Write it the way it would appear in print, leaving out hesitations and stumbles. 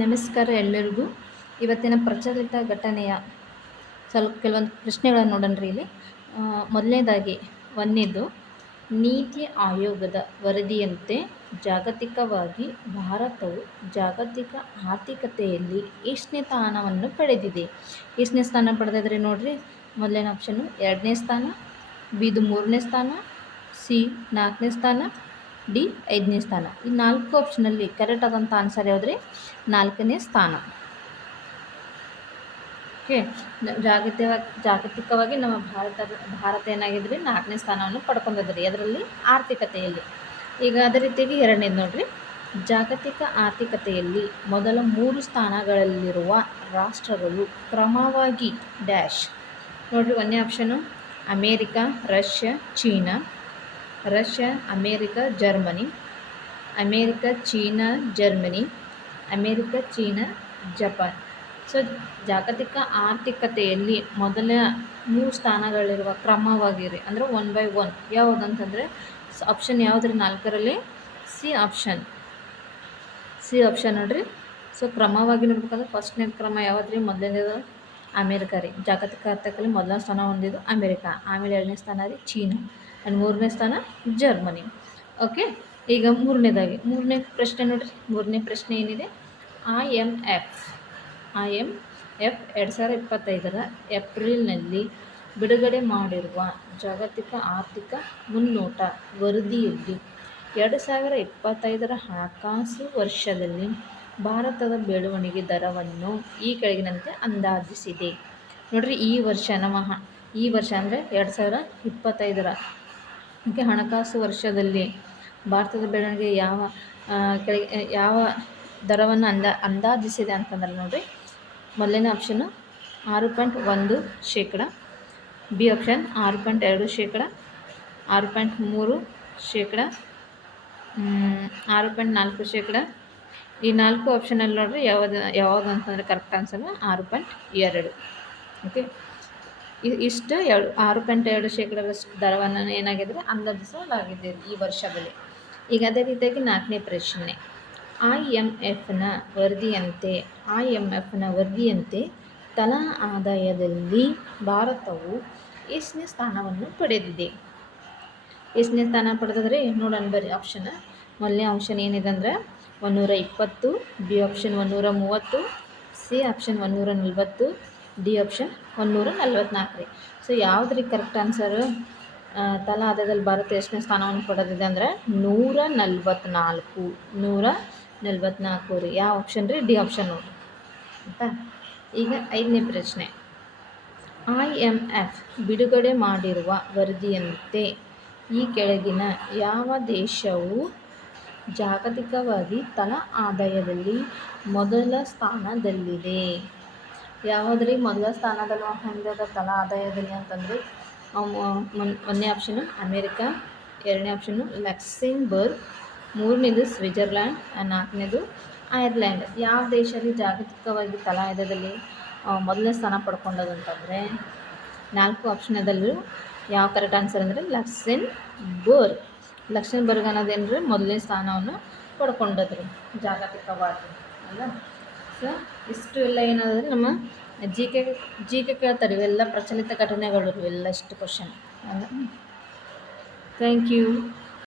ನಮಸ್ಕಾರ ಎಲ್ಲರಿಗೂ. ಇವತ್ತಿನ ಪ್ರಚಲಿತ ಘಟನೆಯ ಕೆಲವೊಂದು ಪ್ರಶ್ನೆಗಳನ್ನು ನೋಡೋಣ್ರಿ ಇಲ್ಲಿ. ಮೊದಲನೇದಾಗಿ ಒಂದನೇದು, ನೀತಿ ಆಯೋಗದ ವರದಿಯಂತೆ ಜಾಗತಿಕವಾಗಿ ಭಾರತವು ಜಾಗತಿಕ ಆರ್ಥಿಕತೆಯಲ್ಲಿ ಎಷ್ಟನೇ ಸ್ಥಾನವನ್ನು ಪಡೆದಿದೆ? ಎಷ್ಟನೇ ಸ್ಥಾನ ಪಡೆದಿದ್ರೆ ನೋಡ್ರಿ. ಮೊದಲನೇ ಆಪ್ಷನ್ನು 2ನೇ ಸ್ಥಾನ, ಬಿದು 3ನೇ ಸ್ಥಾನ, ಸಿ 4ನೇ ಸ್ಥಾನ, ಡಿ 5ನೇ ಸ್ಥಾನ. ಈ 4 ಆಪ್ಷನಲ್ಲಿ ಕರೆಕ್ಟ್ ಆದಂಥ ಆನ್ಸರ್ ಯಾವುದ್ರಿ? 4ನೇ ಸ್ಥಾನ. ಓಕೆ, ಜಾಗತಿಕವಾಗಿ ನಮ್ಮ ಭಾರತ ಏನಾಗಿದ್ರಿ 4ನೇ ಸ್ಥಾನವನ್ನು ಪಡ್ಕೊಂಡಿದ್ರಿ ಅದರಲ್ಲಿ ಆರ್ಥಿಕತೆಯಲ್ಲಿ. ಈಗ ಅದೇ ರೀತಿಯಾಗಿ ಎರಡನೇದು ನೋಡ್ರಿ. ಜಾಗತಿಕ ಆರ್ಥಿಕತೆಯಲ್ಲಿ ಮೊದಲ 3 ಸ್ಥಾನಗಳಲ್ಲಿರುವ ರಾಷ್ಟ್ರಗಳು ಕ್ರಮವಾಗಿ ಡ್ಯಾಶ್ ನೋಡ್ರಿ. 1ನೇ option America, Russia, China. Russia, America, Germany. America, China, Germany. America, China, Japan. So ಜಾಗತಿಕ ಆರ್ಥಿಕತೆಯಲ್ಲಿ ಮೊದಲ 3 ಸ್ಥಾನಗಳಿರುವ ಕ್ರಮವಾಗಿರಿ ಅಂದರೆ 1 by 1 ಯಾವುದಂತಂದರೆ ಆಪ್ಷನ್ ಯಾವುದ್ರಿ 4ರಲ್ಲಿ? ಸಿ ಆಪ್ಷನ್ ನೋಡ್ರಿ. ಸೊ ಕ್ರಮವಾಗಿ ನೋಡ್ಬೇಕಂದ್ರೆ ಫಸ್ಟ್ನೇ ಕ್ರಮ ಯಾವುದ್ರಿ? ಮೊದಲನೇದು ಅಮೇರಿಕಾ ರೀ. ಜಾಗತಿಕ ಆರ್ಥಿಕತೆಯಲ್ಲಿ ಮೊದಲನೇ ಸ್ಥಾನ ಹೊಂದಿದ್ದು ಅಮೇರಿಕಾ, ಆಮೇಲೆ 2ನೇ ಸ್ಥಾನ ರೀ ಚೀನಾ, ಆ್ಯಂಡ್ 3ನೇ ಸ್ಥಾನ ಜರ್ಮನಿ. ಓಕೆ, ಈಗ ಮೂರನೇ ಪ್ರಶ್ನೆ ನೋಡ್ರಿ. ಮೂರನೇ ಪ್ರಶ್ನೆ ಏನಿದೆ? IMF 2025ರ ಏಪ್ರಿಲ್ನಲ್ಲಿ ಬಿಡುಗಡೆ ಮಾಡಿರುವ ಜಾಗತಿಕ ಆರ್ಥಿಕ ಮುನ್ನೋಟ ವರದಿಯಲ್ಲಿ 2025ರ ಹಣಕಾಸು ವರ್ಷದಲ್ಲಿ ಭಾರತದ ಬೆಳವಣಿಗೆ ದರವನ್ನು ಈ ಕೆಳಗಿನಂತೆ ಅಂದಾಜಿಸಿದೆ. ನೋಡ್ರಿ, ಈ ವರ್ಷ ಅಂದರೆ 2025ರ ಹಣಕಾಸು ವರ್ಷದಲ್ಲಿ ಭಾರತದ ಬೆಳವಣಿಗೆ ಯಾವ ದರವನ್ನು ಅಂದಾಜಿಸಿದೆ ಅಂತಂದ್ರೆ ನೋಡ್ರಿ. ಮೊದಲನೇ ಆಪ್ಷನ್ನು 6.1%, ಬಿ ಆಪ್ಷನ್ 6.2%, 6.3%, 6.4%. ಈ 4 ಆಪ್ಷನಲ್ಲಿ ನೋಡ್ರಿ ಯಾವುದು ಅಂತಂದರೆ ಕರೆಕ್ಟ್ ಆನ್ಸರ್ 6.2. ಓಕೆ, ಇಷ್ಟು 6.2% ದರವನ್ನು ಏನಾಗಿದ್ರೆ ಅಂದಾಜಿಸಲಾಗಿದೆ ಈ ವರ್ಷದಲ್ಲಿ. ಈಗ ಅದೇ ರೀತಿಯಾಗಿ 4ನೇ ಪ್ರಶ್ನೆ. IMFನ ವರದಿಯಂತೆ ತಲಾ ಆದಾಯದಲ್ಲಿ ಭಾರತವು ಎಷ್ಟನೇ ಸ್ಥಾನವನ್ನು ಪಡೆದಿದೆ? ಎಷ್ಟನೇ ಸ್ಥಾನ ಪಡೆದಿದ್ರೆ ನೋಡೋಣ ಬರ್ರಿ. ಆಪ್ಷನ್ ಮೊದಲನೇ ಆಪ್ಷನ್ ಏನಿದೆ ಅಂದರೆ 120, B option 130, C option 140, D option 144 ರೀ. ಸೊ ಯಾವುದ್ರಿ ಕರೆಕ್ಟ್ ಆನ್ಸರು? ತಲಾ ಆದಾಯದಲ್ಲಿ ಭಾರತ ಎಷ್ಟನೇ ಸ್ಥಾನವನ್ನು ಪಡೆದಿದೆ ಅಂದರೆ 144 ರೀ. ಯಾವ ಆಪ್ಷನ್ ರೀ? ಡಿ ಆಪ್ಷನ್ ನೋಡಿರಿ ಆಯಿತಾ. ಈಗ 5ನೇ ಪ್ರಶ್ನೆ. IMF ಬಿಡುಗಡೆ ಮಾಡಿರುವ ವರದಿಯಂತೆ ಈ ಕೆಳಗಿನ ಯಾವ ದೇಶವು ಜಾಗತಿಕವಾಗಿ ತಲಾ ಆದಾಯದಲ್ಲಿ ಮೊದಲ ಸ್ಥಾನದಲ್ಲಿದೆ? ಯಾವುದ್ರಿ ಮೊದಲ ಸ್ಥಾನದಲ್ಲಿ ಹೊಂದಿದ ತಲಾ ಆದಾಯದಲ್ಲಿ ಅಂತಂದರೆ 1ನೇ ಆಪ್ಷನು ಅಮೇರಿಕಾ, 2ನೇ ಆಪ್ಷನ್ನು ಲಕ್ಸೆಂಬರ್ಗ್, 3ನೇದು ಸ್ವಿಟ್ಜರ್ಲ್ಯಾಂಡ್, 4ನೇದು ಐರ್ಲ್ಯಾಂಡ್. ಯಾವ ದೇಶದಲ್ಲಿ ಜಾಗತಿಕವಾಗಿ ತಲಾ ಆದಾಯದಲ್ಲಿ ಮೊದಲನೇ ಸ್ಥಾನ ಪಡ್ಕೊಂಡದು ಅಂತಂದರೆ 4 ಆಪ್ಷನದಲ್ಲೂ ಯಾವ ಕರೆಕ್ಟ್ ಆನ್ಸರ್ ಅಂದರೆ ಲಕ್ಸೆಂಬರ್ಗ್ ಅನ್ನೋದೇನ್ರಿ ಮೊದಲನೇ ಸ್ಥಾನವನ್ನು ಪಡ್ಕೊಂಡದ್ರಿ ಜಾಗತಿಕವಾಗಿ ಅಲ್ಲ. ಸೊ ಇಷ್ಟು ಎಲ್ಲ ಏನಾದರೆ ನಮ್ಮ ಜಿ ಕೆ ಕೇಳ್ತಾರೆ. ಇವೆಲ್ಲ ಪ್ರಚಲಿತ ಘಟನೆಗಳು ಇವೆಲ್ಲ ಇಷ್ಟು ಕ್ವಶನ್ ಅಲ್ಲ. Thank you.